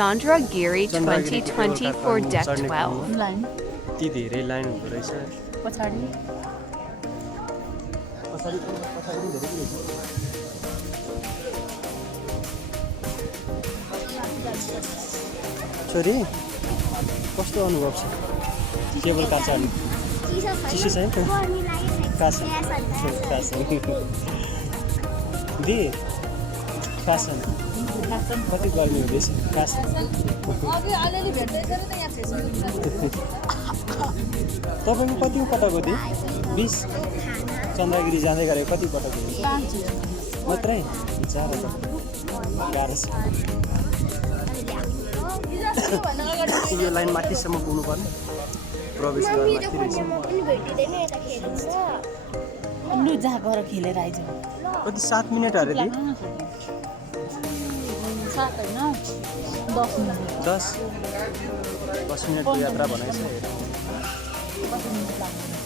Chandragiri 2024 Deck 12. Line ती धेरै line हुँदो रहेछ पछाडि पछाडि पछाडि धेरै रहेछ छोरी कस्तो अनुभव छ केबल कार चढ्ने चिसो छैन कास कास दि कास कति गर्मी हुँदैछ कास अलिअलि भेट्दैछ र त यहाँ तपाईँको कति पटक हो दि 20 चन्द्रगिरी जाँदै गरेको कति पटक हो मात्रै जाँदा त गाह्रो छ यो लाइन माथिसम्म पुग्नु पर्ने प्रवेश गर्न माथि रहेछ लु जहाँ गएर खेलेर आइज कति 7 मिनट अरे दि 7 होइन 10 मिनट 10 मिनटको यात्रा भनेको छ 10 मिनट लाग्छ